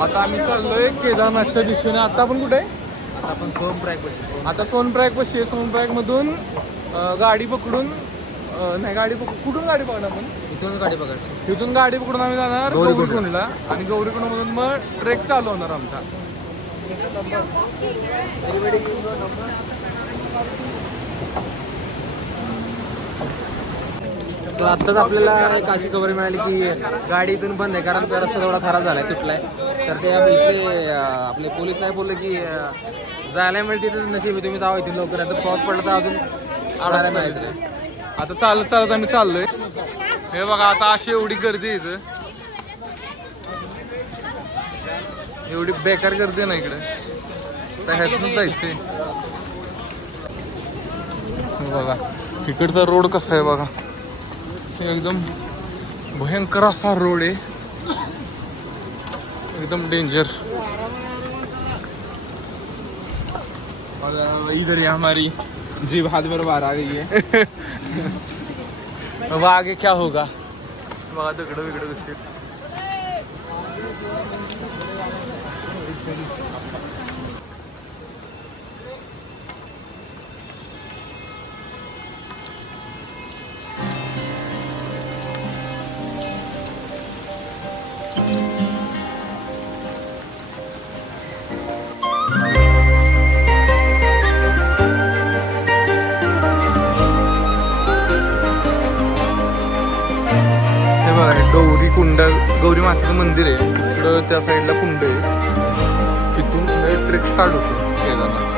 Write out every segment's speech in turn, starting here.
आता आम्ही चाललोय केदारनाथच्या दिशेने. आता आपण कुठे आहे? आपण सोनप्रयाग बसू. आता सोनप्रयाग पाशी आहे. सोनप्रयाग मधून गाडी पकडून नाही गाडी कुठून गाडी पकडणार आपण? इथून गाडी बघायची. तिथून गाडी पकडून आम्ही जाणार गौरीकुंडला आणि गौरीकुंडमधून मग ट्रेक चालू होणार आमचा. तर आत्ताच आपल्याला एक अशी खबर मिळाली की गाडी इथून बंद आहे कारण रस्ता थोडा खराब झाला आहे, तुटला आहे. तर ते इथे आपले पोलीस साहेब बोलले की जायला मिळते तर नशीब तुम्ही जावं इथे लवकर. आता पाऊस पडला तर अजून आडायला मिळायचं नाही. आता चालत चालत आम्ही चाललोय. हे बघा आता अशी एवढी गर्दी आहे इथं, एवढी बेकार गर्दी आहे ना इकडे. त्या ह्यातून जायचंय. बघा इकडचा रोड कसा आहे बघा, एकदम भयंकर असा रोड आहे, एकदम डेंजर. इधर ही हमारी जीभ हाथ भर बाहर आ गई है. अब आगे क्या होगा बघा, दगड वेगळं कसे. कुंड गौरी मातेचं मंदिर आहे इकडं, त्या साईडला कुंड आहे. तिथून ट्रेक स्टार्ट होतो केदारनाथ.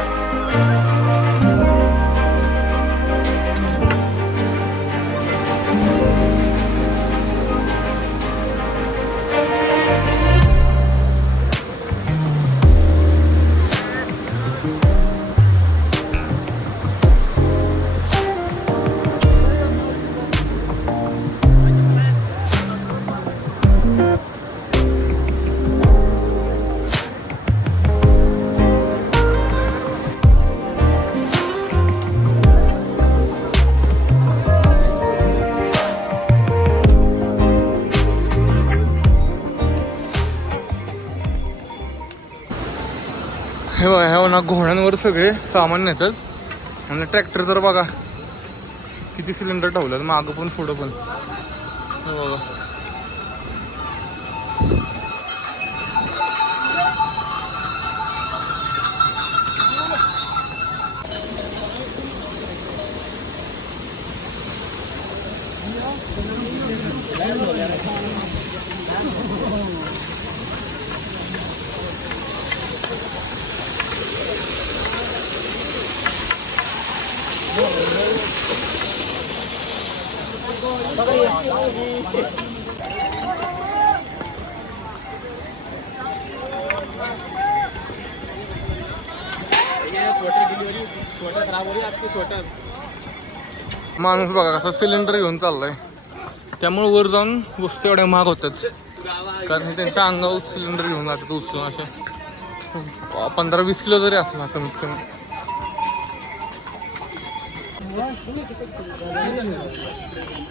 हे बघा ह्या ना घोड्यांवर सगळे सामान नेतात आणि ट्रॅक्टर तर बघा किती सिलेंडर ठेवलं मागं पण पुढं पण. हे बघा माणूस बघा कसा सिलेंडर घेऊन चाललाय. त्यामुळे वर जाऊन वस्तू एवढ्या महाग होतात कारण त्यांच्या अंगावर सिलेंडर घेऊन जातात उचलून. असे 15-20 किलो जरी असला कमीत कमी.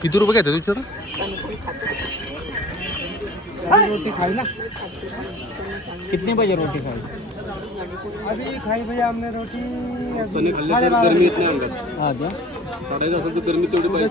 किती रुपये घेतात विचार? रोटी खाई ना, कितने बजे रोटी खाई? अभी खाई भैया हमने रोटी. गर्मी इतना हाँ क्या 10:30 तो गर्मी तेवढी पाहिजे.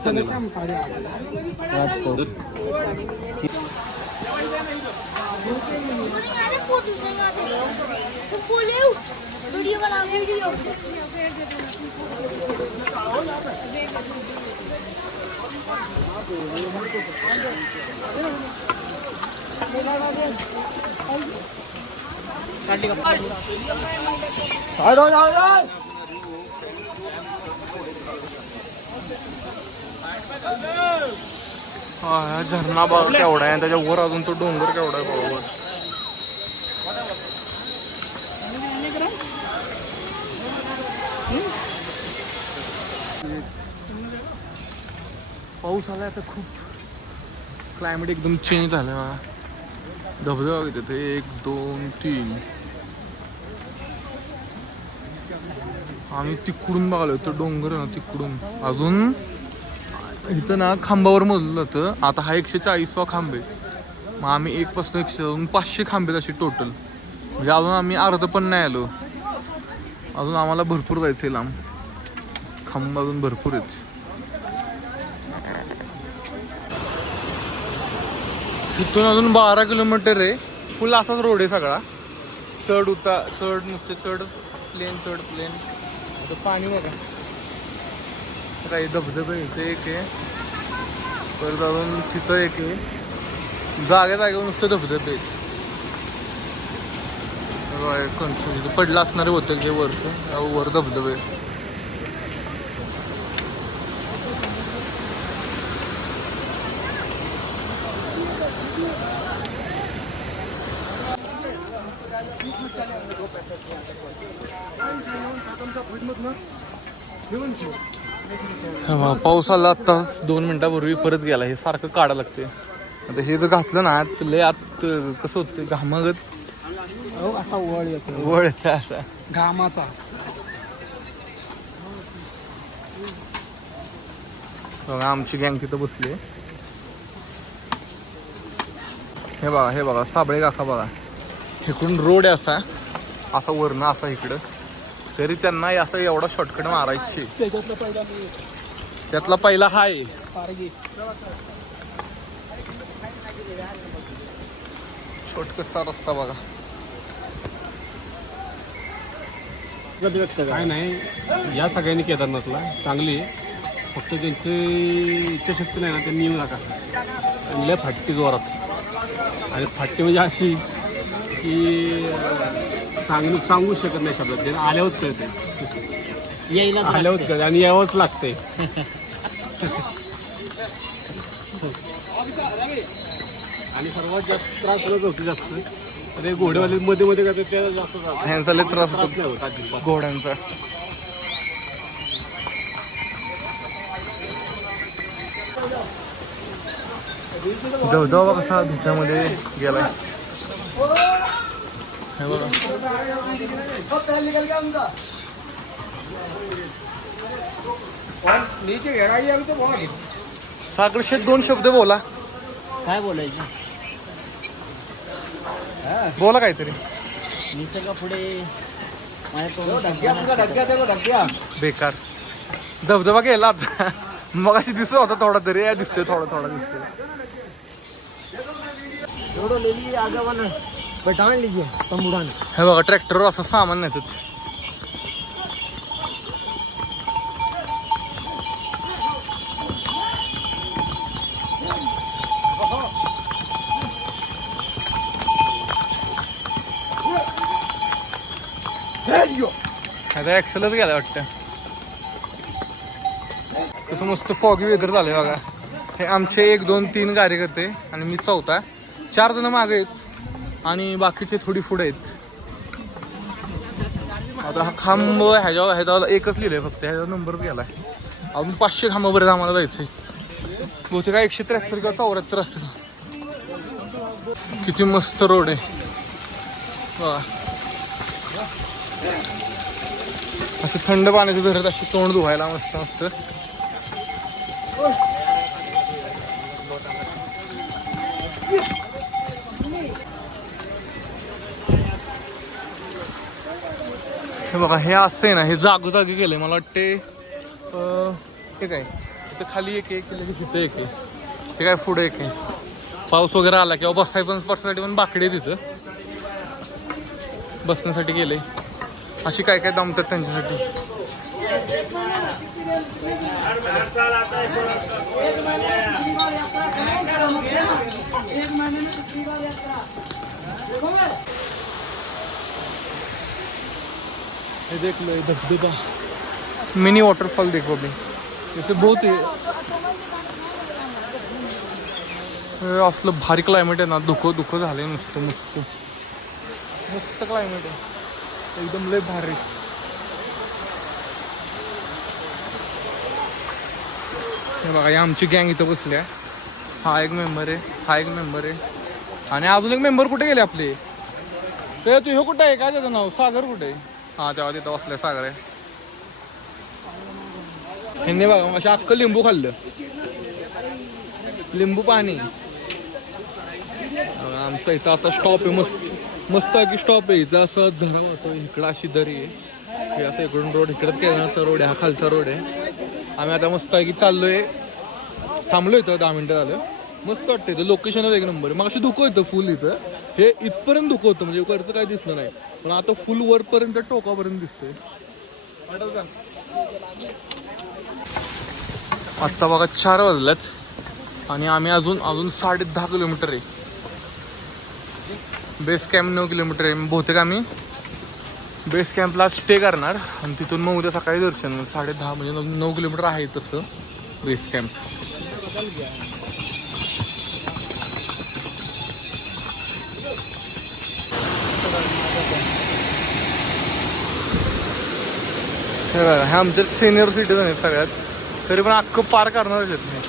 हा झरणा बघा केवढा आहे, त्याच्या वर अजून तो डोंगर केवढा आहे बरोबर. पाऊस आलाय आता खूप. क्लायमेट एकदम चेंज झालं बघा. धबधबा तिथे 1 2 3. आम्ही तिकडून बघालो तो डोंगर आहे ना तिकडून. अजून इथं ना खांबावर मोजलं जातं. आता हा 140वा खांब आहे. मग आम्ही 1 पासून 100 अजून 500 खांबे असे टोटल. म्हणजे अजून आम्ही अर्ध पण नाही आलो. अजून आम्हाला भरपूर जायचं आहे लांब. खांब अजून भरपूर आहेत. इथून अजून 12 किलोमीटर आहे. फुल असाच रोड आहे सगळा. चढ उतार चढ नुसते चढ प्लेन चढ प्लेन. आता पाणी बघा काही धबधबे इथे एक आहे. परत अजून तिथं एक आहे. जागेवर नुसते धबधबे आहेत. पडलं असणारे होते हे वर्ष वर धबधबे. पाऊस आला आत्ताच 2 मिनिटापूर्वी परत गेला. हे सारखं काढा लागते. आता हे जर घातलं ना आत लय आत कसं होतं घामागत असा वळ येतो. वळ येतं असा घामाचा. आमची गँग तिथं बसली. हे बघा साबळे काका बघा. इकडून रोड आहे असा वरनं असा इकडं. तरी त्यांना असं एवढा शॉर्टकट मारायची. त्यातला पहिला हाय शॉर्टकटचा रस्ता बघा. काय नाही या सगळ्यांनी केदारनाथला चांगली आहे. फक्त त्यांची इच्छाशक्ती नाही ना त्यांनी येऊ नका. आणि लय फाटती जोरात. आणि फाटती म्हणजे अशी की सांगू शकत नाही शब्दात. त्यांना आल्यावरच कळते. आल्यावरच कळते आणि यावंच लागते. आणि सर्वात जास्त त्रास होतो जास्त ते घोडेवाले मध्ये मध्ये करतात त्याला जास्त ह्यांचा लय त्रास होतो घोड्यांचा. धबधबा कसा भिच्यामध्ये गेलाय हे बघा. सागर शेठ 2 शब्द बोला. काय बोलायचं. बोला काहीतरी. निसर्गा पुढे बेकार. धबधबा गेला आता. मग अशी दिसत होता थोडा तरी दिसतोय थोडा दिसतोय. हे बघा ट्रॅक्टरवर असं सामान नेतात. आता ऍक्सेलच गेला वाटतं. कसं मस्त फॉगी वेदर झालंय बघा. हे आमचे 1 2 3 कार्यकर्ते आणि मी चौथा. 4 जण मागे आहेत आणि बाकीचे थोडी पुढे आहेत. आता हा खांब ह्याच्यावर एकच लिहिलंय फक्त. ह्याचा नंबर गेलाय. अजून 500 खांबापर्यंत आम्हाला जायचंय. बहुतेक 173 किंवा 74 असेल. किती मस्त रोड आहे बघा. असं थंड पाण्याचं धरत अशी तोंड धुवायला मस्त मस्त. हे बघा हे असं आहे ना हे जागोजागी गेलंय. मला वाटते हे काय इथं खाली एक लगेच तिथं एक आहे. ते काय पुढे एक आहे. पाऊस वगैरे आला किंवा बसण्यासाठी पण बाकडे तिथं बसण्यासाठी गेले. अशी काय काय दमतात त्यांच्यासाठी. ये देख लो धबधबा मिनी वाटरफॉल देखो भी जैसे बहुत ही असलं भारी क्लायमेट आहे ना. दुःख झालंय नुसतं मस्त क्लायमेट आहे एकदम लय भारी. हे बघा या आमची गँग इथं बसली आहे. हा एक मेंबर आहे आणि अजून एक मेंबर कुठे गेले आपले. ते तू हे कुठं आहे काय त्याचं नाव. सागर कुठे आहे. हा तेव्हा तिथं बसलाय सागर आहे. ह्यांनी बघा अशा अख्खं लिंबू खाल्लं, लिंबू पाणी. आमचा इथं आता स्टॉप आहे, मस्त आहे की स्टॉप आहे. इथं असं झरा होतो, इकडं अशी दरी आहे, हे असं इकडून रोड, इकडंच केदारनाथचा रोड आहे, हा खालचा रोड आहे. आम्ही आता मस्त आहे की चाललोय, थांबलो इथं 10 मिनिटं झालं. मस्त वाटतं इथं, लोकेशनच एक नंबर. मग अशी धुकं होतं फुल इथं, हे इथपर्यंत धुकं होतं, म्हणजे वरचं काय दिसलं नाही, पण आता फुल वरपर्यंत टोकापर्यंत दिसतंय. आत्ता बघा 4 वाजल्यात आणि आम्ही अजून 10.5 किलोमीटर आहे. बेस कॅम्प 9 किलोमीटर आहे. बहुतेक आम्ही बेस कॅम्पला स्टे करणार आणि तिथून मग उद्या सकाळी दर्शन. 10.5 म्हणजे 9 किलोमीटर आहे तसं बेस कॅम्प. हे बघा, हे आमचे सिनियर सिटीजन आहेत सगळ्यात, तरी पण अख्खं पार करणारच आहेत नाही.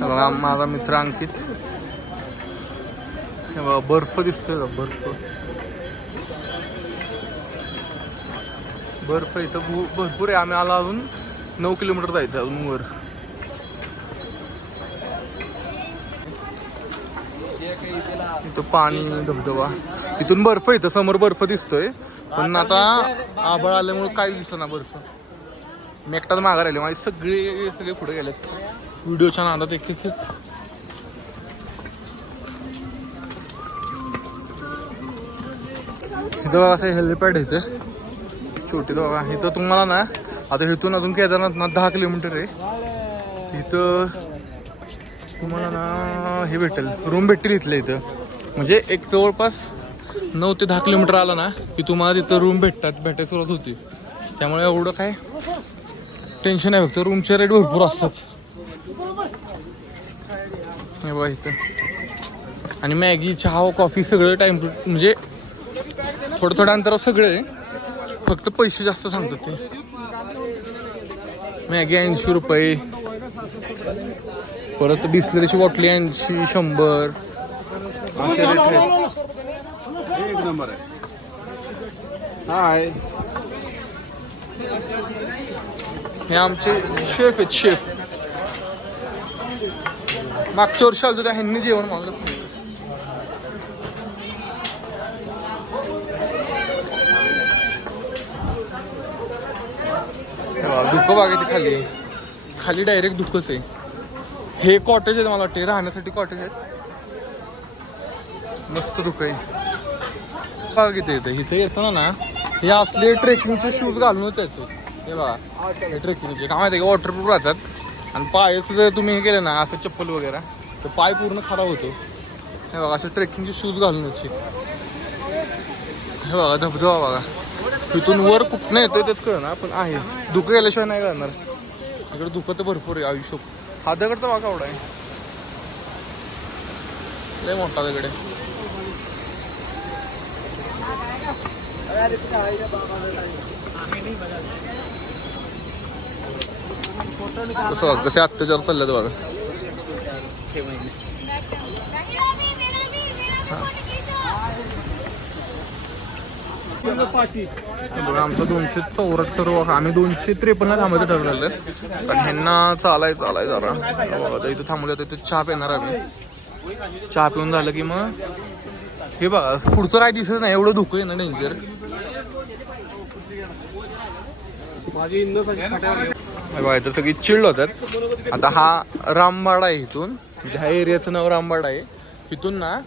बघा माझा मित्र अंकित, हे बघा बर्फ दिसतोय का, बर्फ इथं भरपूर आहे. आम्ही आला अजून 9 किलोमीटर जायचं अजून वर. इथं पाणी, धबधबा, इथून बर्फ, इथं समोर बर्फ दिसतोय, पण आता आभाळ आल्यामुळे काहीच दिसना बर्फ. मी एकटाच माघार राहिले, माझे सगळे पुढे गेलेत व्हिडिओच्या नादात. एक इथं बघा असं हेलिपॅड इथं छोटी बघा. इथं तुम्हाला ना आता इथून अजून केदारनाथ ना 10 किलोमीटर आहे. इथं तुम्हाला ना हे भेटेल, रूम भेटतील इथल्या इथं. म्हणजे एक जवळपास 9 ते 10 किलोमीटर आला ना की तुम्हाला तिथं रूम भेटायला सुरुवात होती. त्यामुळे एवढं काय टेन्शन आहे, फक्त रूमचे रेट भरपूर असतात. हे बघा इथं, आणि मॅगी, चहा, कॉफी सगळं टाइम, म्हणजे थोडं अंतरावर सगळं आहे, फक्त पैसे जास्त सांगतात ते. मॅगी 80 रुपये, परत बिस्लरीची बॉटली 80, 100 असे रेट आहेत. एक नंबर आहे. हाय, हे आमचे शेफ आहेत, शेफ. मागच्या वर्षी आलो त्या ह्यांनी जेवण मागलंच नाही. धुकं बागेत खाली डायरेक्ट धुकंच आहे. हे कॉटेज आहेत, मला वाटते राहण्यासाठी कॉटेज आहेत. मस्त धुकं आहे. बाग इथे येतं ना, हे असले ट्रेकिंगचे शूज घालूनच यायचं. हे बघा, हे ट्रेकिंगचे काय माहिती आहे का, वॉटरप्रूफ राहतात. आणि पायाचं जर तुम्ही हे केलं ना असं चप्पल वगैरे, तर पाय पूर्ण खराब होतो. हे बघा असे ट्रेकिंगचे शूज घालून यायचे. हे बघा धबधबा बघा, इथून वर कुठनं येतोय तेच कळणार, पण आहे. धुकं गेल्याशिवाय नाही करणार. इकडे धुकं तर भरपूर आहे. आयुष्य हा दगडचा बघा एवढा आहे, लय मोठा दगड आहे. कसं बघा कसे अत्याचार चालले बघा. बघा आमचं 274, आम्ही 253 थांबायचं ठरलेलं, पण ह्यांना चालाय जरा. बघा इथं थांबलं, तर चहा पिणार आम्ही. चहा पिऊन झालं की मग हे बघा पुढचं काय दिसत नाही, एवढं धुकं आहे ना, डेंजर. बघा इथं सगळी चिल्ड होतात. आता हा रामबाड आहे, इथून म्हणजे ह्या एरियाचं नाव रामबाड आहे. इथून ना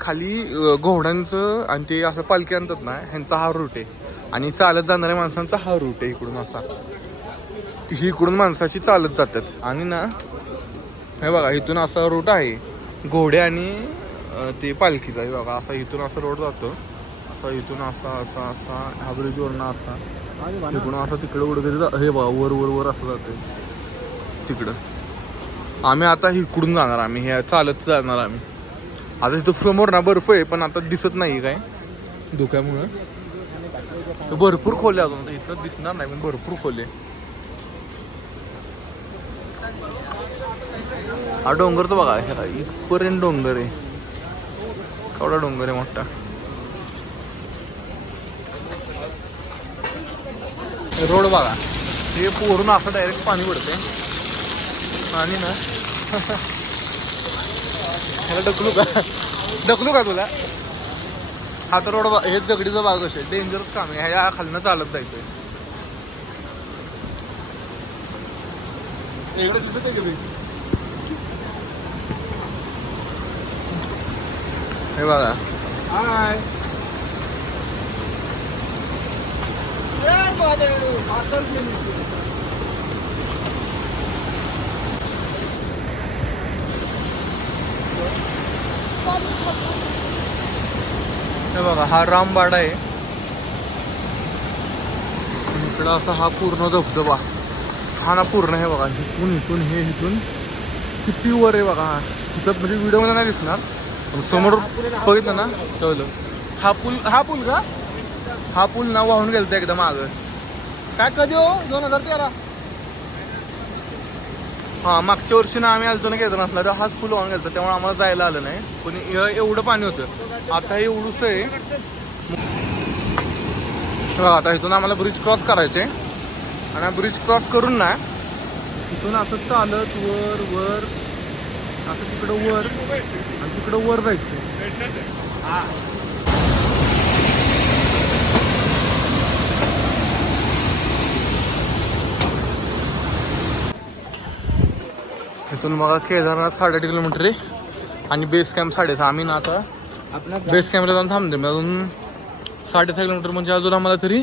खाली घोड्यांचं आणि ते असं पालखी आणतात ना, ह्यांचा हा रूट आहे. आणि चालत जाणाऱ्या माणसांचा हा रूट आहे इकडून असा. इकडून माणसाची चालत जातात. आणि ना हे बघा इथून असा रूट आहे घोडे आणि ते पालखीचा. हे बघा असा इथून असा रोड जातो, असा इथून असा ह्या ब्रिजवरनं असा इकडून असं तिकडे उडत. हे बघा वर असं जाते तिकडं. आम्ही आता इकडून जाणार, आम्ही हे चालत जाणार आम्ही. आता इथं समोर ना बर्फ आहे, पण आता दिसत नाही काय धुक्यामुळं. भरपूर खोले अजून, इथं दिसणार नाही पण भरपूर खोले. हा डोंगर तर बघा, इथपर्यंत डोंगर आहे. केवढा डोंगर आहे मोठा. रोड बघा, हे पोरून असं डायरेक्ट पाणी पडते आणि ना ह्याला ढकलू का तुला? हा तर रोड हे दगडीचा भाग कसे डेंजरस काम आहे, ह्या खालनं चालत जायचंय. इकडे दिसत आहे की हे बघा. हाय हे बघा, हा रामबाडा आहे. इकडं असा हा पूर्ण धबधबा, हा ना पूर्ण हे बघा, इथून हे इथून किती वर आहे बघा. हा तिथं म्हणजे व्हिडिओमध्ये नाही दिसणार, पण समोर बघितलं ना कळलं. हा पूल का? हा पूल ना वाहून गेलता एकदम मागं. काय कधी हो 2013? हां, मागच्या वर्षी ना आम्ही आलतो ना केदारनाथला, तर हाच पूल वाहून गेलता, त्यामुळे आम्हाला जायला आलं नाही. पण एवढं पाणी होतं. आता हे एवढंच आहे बघा. आता इथून आम्हाला ब्रिज क्रॉस करायचे आणि हा ब्रिज क्रॉस करून ना इथून असं चालत वर असं तिकडं वर आणि तिकडं वर जायचं. इथून बघा केदारनाथ 8.5 किलोमीटर आहे आणि बेस कॅम्प 6.5. आम्ही ना आता बेस कॅम्पला जाऊन थांबते. मी अजून 6.5 किलोमीटर म्हणजे अजून आम्हाला तरी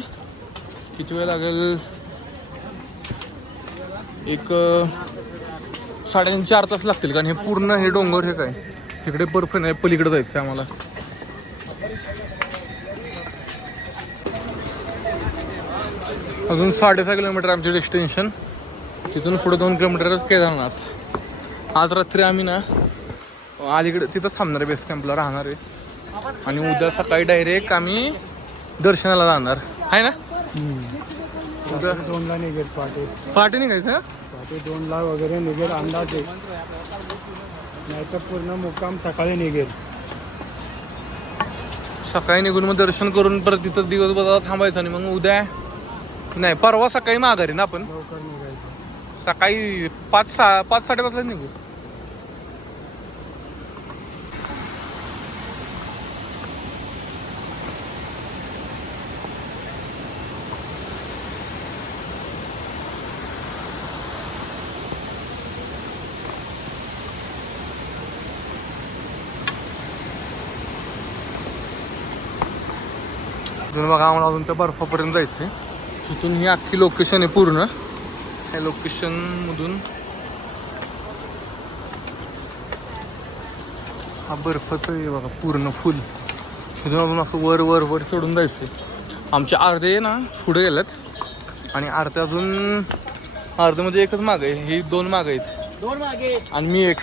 किती वेळ लागेल, एक 3.5-4 तास लागतील. कारण हे पूर्ण हे डोंगर हे काय तिकडे बर्फ नाही, पलीकडे जायचं आहे आम्हाला. अजून 6.5 किलोमीटर आमचे डेस्टिनेशन. तिथून पुढे 2 किलोमीटर केदारनाथ. आज रात्री आम्ही ना अलीकडे तिथंच थांबणार आहे, बेस कॅम्पला राहणार आहे आणि उद्या सकाळी डायरेक्ट आम्ही दर्शनाला जाणार आहे ना. उद्या 2ला निघेल पहाटे निघायचं. पहाटे 2ला वगैरे निघेल अंदाजे, नाहीतर पूर्ण मुक्काम सकाळी निघेल. सकाळी निघून मग दर्शन करून परत तिथं दिवसभर थांबायचं आणि मग उद्या नाही परवा सकाळी माघारी ना आपण. लवकर निघायचं. सकाळी 5-5:30ला निघू. अजून बघा आम्हाला अजून त्या बर्फापर्यंत जायचं आहे. तिथून ही अख्खी लोकेशन आहे पूर्ण. ह्या लोकेशनमधून हा बर्फाचं आहे बघा पूर्ण फुल. तिथून अजून असं वर चढून जायचं आहे. आमचे अर्धे ना पुढे गेलेत आणि अर्धे अजून म्हणजे एकच माग आहे. ही 2 माग आहेत, 2 मागे आणि मी एक.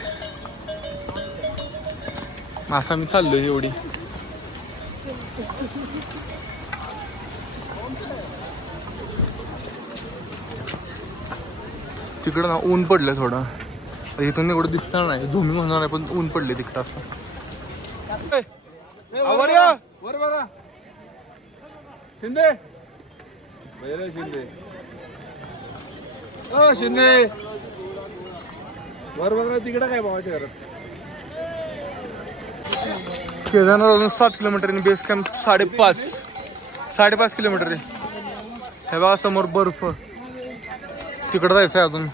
असं मी चाललोय एवढी. तिकडं ना ऊन पडलं थोडं, इथून एवढं दिसणार नाही, झुमिंग होणार नाही, पण ऊन पडले तिकडं असं. वर बघा शिंदे, शिंदे वर बघा तिकडं काय भावाच्या घरात. केदारनाथ अजून 7 किलोमीटर आणि बेस कॅम्प 5.5 किलोमीटर आहे. हे बघा समोर बर्फ. तिकडं जायचं आहे अजून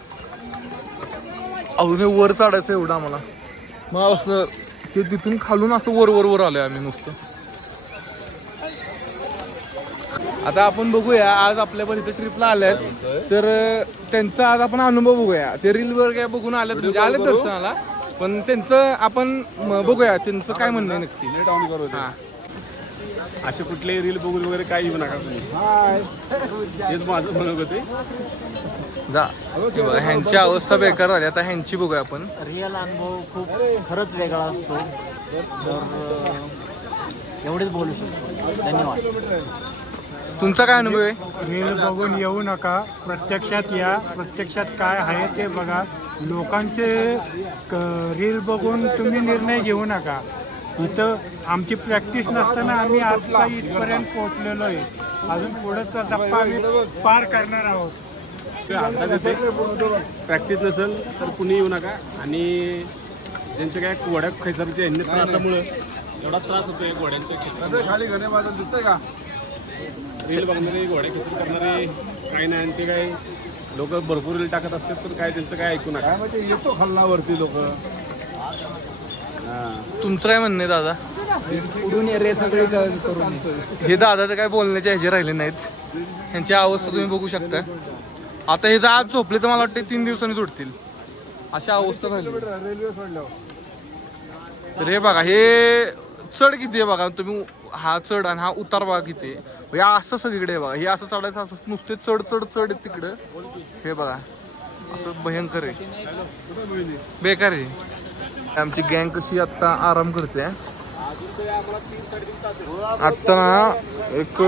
वर चढायचं एवढं आम्हाला. मग असं ते तिथून खालून असं वर आलोय आम्ही नुसतं. आता आपण बघूया, आज आपल्या पण इथे ट्रिपला आल्यात तर त्यांचा आज आपण अनुभव बघूया. ते रीलवर काय बघून आल्यात म्हणजे आले दर्शनाला, पण त्यांचं आपण बघूया त्यांचं काय म्हणणं आहे नक्की. डाऊन करू. हां, असे कुठलेही रील बघून वगैरे काही येऊ नका तुम्ही. हाय, हेच माझं म्हणत होते. जा. हे बघा ह्यांची अवस्था बेकार झाली. आता ह्यांची बघूया आपण. रिअल अनुभव खूप खरंच वेगळा असतो. तर एवढेच बोलू शकतो. धन्यवाद. तुमचा काय अनुभव आहे? रील बघून येऊ नका, प्रत्यक्षात या. प्रत्यक्षात काय आहे ते बघा. लोकांचे रील बघून तुम्ही निर्णय घेऊ नका. इथं आमची प्रॅक्टिस नसताना आम्ही आता इथपर्यंत पोहोचलेलो आहे. अजून पुढचा टप्पा आम्ही पार करणार आहोत. प्रॅक्टिस नसेल तर कुणी येऊ नका. आणि ज्यांचं काय घोड्या खेचरच्या ह्यांनी त्रासामुळं एवढा त्रास होतोय घोड्यांच्या खेचर खाली घणे बाजूला दिसतंय का रील बघणारे घोड्या खेचर करणारे काय नाही. आणि ते काय लोक भरपूर रील टाकत असतात तर काय त्यांचं काय ऐकू नका. म्हणजे येतो खाल्लावरती लोक. तुमचं काय म्हणणं आहे दादा? उडून रे सगळे करून हे दादा तर काय बोलण्याचे ह्याचे राहिले नाहीत. ह्यांची अवस्था तुम्ही बघू शकता. आता हे जर आज झोपले तर मला वाटते 3 दिवसांनी उठतील अशा अवस्था झाली. रेल्वे सोडल्यावर तर हे बघा, हे चढ किती आहे बघा तुम्ही. हा चढ आणि हा उतार बघा किती आहे. हे असं सगळीकडे आहे बघा. हे असं चढायचं असं नुसते चढ चढ चढ तिकडं. हे बघा असं भयंकर आहे, बेकार आहे. आमची गँग कशी आत्ता आराम करते. आत्ता ना एक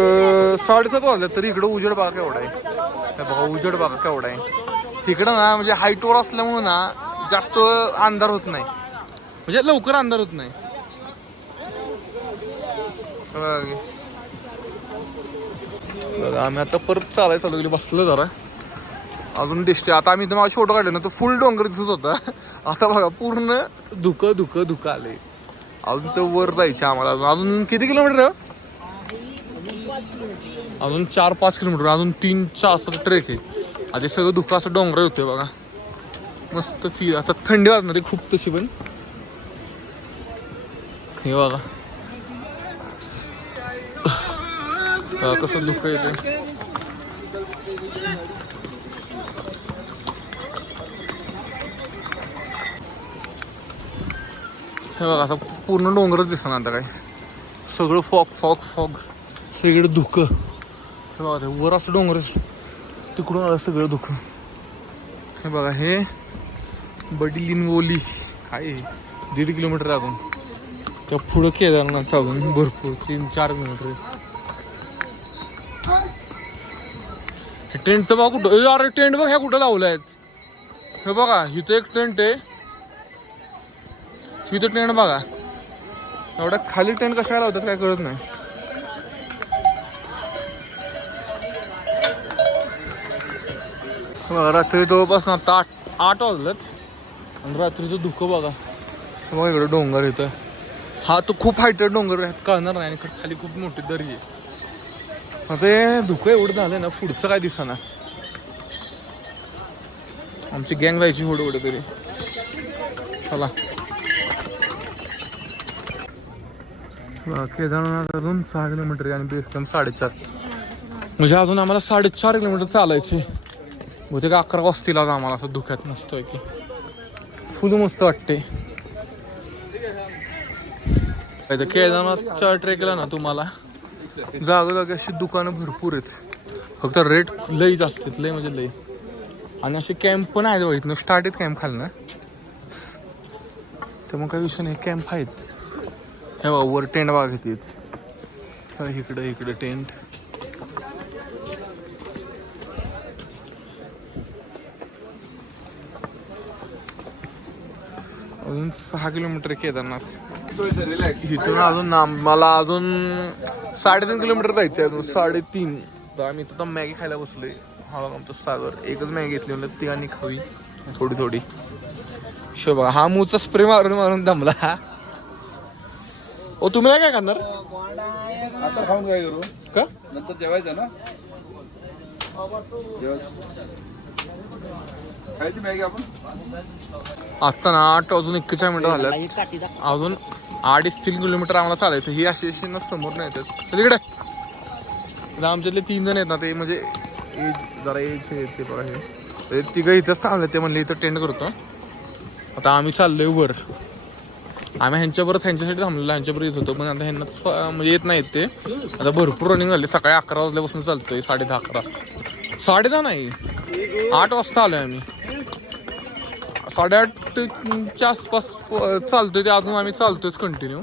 7:30 वाजले तरी इकडं उजेड बघा केवढा आहे. हे बघा उजेड बघा केवढा आहे. इकडं ना म्हणजे हाईटवर असल्यामुळे ना जास्त अंधार होत नाही, म्हणजे लवकर अंधार होत नाही. बघा आम्ही आता परत चालायला चालू केली. बसलो जरा अजून दिसते. आता आम्ही इथं माझा फोटो काढले ना तो फुल डोंगर दिसत होता. आता बघा पूर्ण धुकं धुकं धुकं आले. अजून तर वर जायचे आम्हाला. अजून किती किलोमीटर आहे? अजून 4-5 किलोमीटर. अजून 3-4 असा ट्रेक आहे. आधी सगळं धुकं असं डोंगर होते बघा. मस्त फील. आता थंडी वाजणार आहे खूप तशी पण. हे बघा कसं धुकं येते. हे बघा असं पूर्ण डोंगरच दिसणार आता काय. सगळं फॉग फॉग फॉग सगळीकडे धुकं. हे बघा ते वर असं डोंगर तिकडून आलं सगळं धुकं. हे बघा हे बडिलिनवोली काय 1.5 किलोमीटर अजून. त्या पुढं केदारनाथ अजून भरपूर 3-4 किलोमीटर आहे. हे टेंट तर बघा कुठं. अरे टेंट बघ ह्या कुठं लावलं आहेत. हे बघा इथं एक टेंट आहे. इथं टेंट बघा. एवढा खाली टेंट कशाला लावतात काय कळत नाही. रात्री जवळपास आता 8 वाजलेत आणि रात्रीचं धुकं बघा. बघा इकडं डोंगर येतं. हा तो खूप हायटेड डोंगर आहे, कळणार नाही. आणि खाली खूप मोठी दरी आहे. आता हे धुकं एवढं झालं ना पुढचं काय दिसना. आमची गँग जायची एवढं एवढं तरी. चला केदारनाथ अजून 6 किलोमीटर आहे आणि बेस कॅम्प 4.5. म्हणजे अजून आम्हाला 4.5 किलोमीटर चालायचे. बहुतेक 11 वाजतील आज आम्हाला असं धुक्यात मस्त आहे की. फुल मस्त वाटते. केदारनाथच्या ट्रेकला ना तुम्हाला जागोजागी अशी दुकानं भरपूर आहेत. फक्त रेट लई जास्त आहेत, लई म्हणजे लई. आणि असे कॅम्प पण आहेत बघ. इथनं स्टार्ट आहेत कॅम्प खालनं. त्यामुळे काही विषय नाही, कॅम्प आहेत. हे बघा वर टेंट बघा किती आहेत. इकडं इकडं टेंट. अजून 6 किलोमीटर केदारनाथ. इथून अजून मला अजून 3.5 किलोमीटर जायचं आहे. अजून 3.5. तर आम्ही इथं मॅगी खायला बसलोय. हा बघा आमचं सागर. एकच मॅगी घेतली म्हणलं तिघांनी खावी थोडी थोडी. शो बघा हा मूचा स्प्रे मारून मारून दमला. ओ तुम्ही नाही काय खाणार? आता खाऊन काय करू का नंतर जेवायचं ना. खायची मॅगी आपण. आता ना 8 वाजून 41 मिनिटं झाल्यात. अजून 2.5-3 किलोमीटर आम्हाला चालायचं. ही अशी ना समोर नाही येतात तिकडे. आमच्यातले 3 जण आहेत ना ते म्हणजे जरा येते बघा. हे तिघं इथंच थांबले. ते म्हणले इथं टेंट करतो. आता आम्ही चाललोय वर. आम्ही ह्यांच्याबरोबर ह्यांच्यासाठी थांबलेलो. ह्यांच्याबरोबर येत होतो पण आता ह्यांना म्हणजे येत नाहीत ते. आता भरपूर रनिंग झाली. सकाळी 11 वाजल्यापासून चालतोय. 10:30 10:30 नाही 8 वाजता आलोय आम्ही. 8:30च्या आसपास चालतोय ते. अजून आम्ही चालतोयच कंटिन्यू.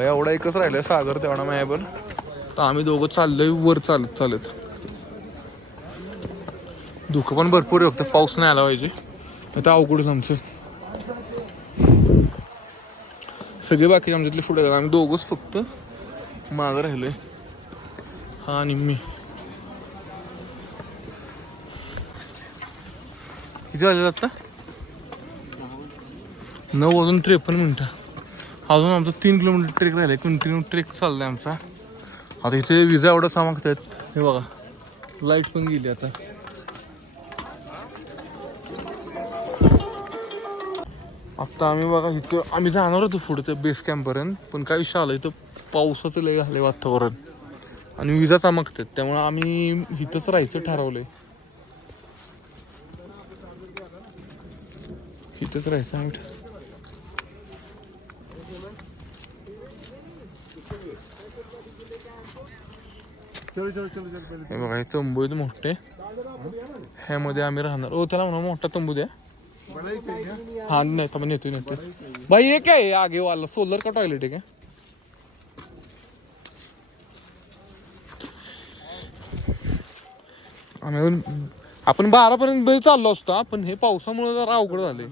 एवढा एकच राहिलंय सागर तेवढा मॅबल. तर आम्ही दोघं चाललोय वर चालत चालत. धुकं पण भरपूर आहे. फक्त पाऊस नाही आला पाहिजे. आता अवघड आमचं. सगळे बाकी आमच्यातले पुढे आम्ही दोघंच फक्त मागं राहिलोय, हा आणि मी. किती वाजले आता? 9:53. अजून आमचा 3 किलोमीटर ट्रेक राहिला, कंटिन्यू ट्रेक चाललाय आमचा. आता इथे विजा एवढं सामागतात, हे बघा लाईट पण गेली आता. आता आम्ही बघा इथं आम्ही जाणार होतो पुढे त्या बेस कॅम्पपर्यंत, पण काय विषय आला इथं पावसाचं लय झालंय वातावरण आणि विजा चमकतात, त्यामुळे आम्ही इथंच राहायचं ठरवलंय. इथंच राहायचं आम्ही. हे बघा हे तंबू आहेत मोठे, ह्यामध्ये आम्ही राहणार. ओ त्याला म्हणा मोठा तंबू द्या. हा नाही तर नेतोय बाई. हे काय आगे वाला सोलर का टॉयलेट आहे का? आम्ही आपण 12 पर्यंत चाललो असतो, पण हे पावसामुळे जरा अवघड झाले.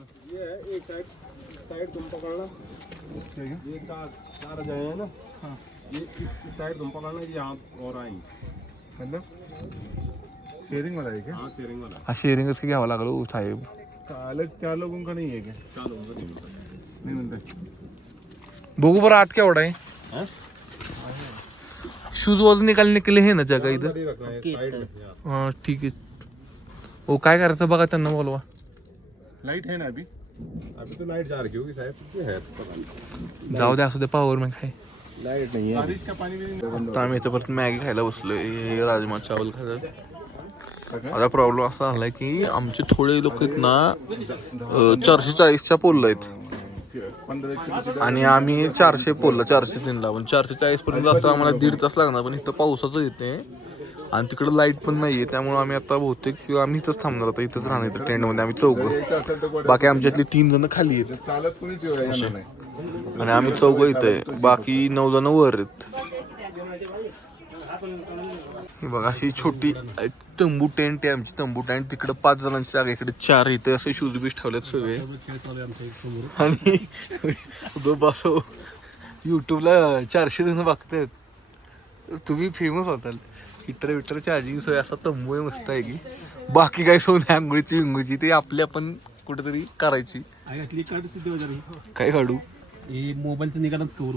शेयरिंग वाला है क्या? हाँ शेयरिंग वाला. हा शेअरिंगच घ्यावं लागलं साहेब. अलग 4 लोगों का नहीं है क्या? 4 लोगों का नहीं मिलता. बघू बरं आत केवढा आहे. शूज वॉज निकालने के लिए है ना जगह इधर. हाँ ठीक आहे. ओ काय करायचं बघा, त्यांना बोलवा. लाइट है ना अभी? अभी तो लाइट जा रही होगी शायद. है पता नहीं. जाऊ द्या असू दे, पावर मग काय. लाइट नहीं है. बारिश का पानी भी नहीं. आता आम्ही इथं परत मॅगी खायला बसलोय, राजमा चावल खायला. आता प्रॉब्लेम असा झालाय की आमचे थोडे लोक आहेत ना 440च्या पोलला आहेत 15 किलो. आणि आम्ही 400 पोलला 403ला, पण 440 पर्यंत असं आम्हाला 1.5 तास लागणार. पण इथं पावसाचं येते आणि तिकडं लाईट पण नाहीये, त्यामुळे आम्ही आता बहुतेक आम्ही इथंच थांबणार. आता इथंच राहणार इथं टेंटमध्ये आम्ही चौघं. बाकी आमच्यातली 3 जण खाली आहेत चालत कोणीच येणार नाही. आणि आम्ही चौघं इथं आहे, बाकी 9 जण वर आहेत. हे बघा अशी छोटी एक तंबू टेंट आहे आमची. तंबू टेंट तिकडं 5 जणांची जागा, इकडे 4. इथे असे शूज बीज ठेवलेत सगळे. आणि बसो युट्यूबला 400 जण बघतात, तुम्ही फेमस होताल. हिटर विटर चार्जिंग सोय असा तंबू आहे, मस्त आहे की. बाकी काय सोय नाही, आंघोळीची विंगोची ते आपली आपण कुठेतरी करायची. काय काढू काय काढू मोबाईलचं निघालच कवर.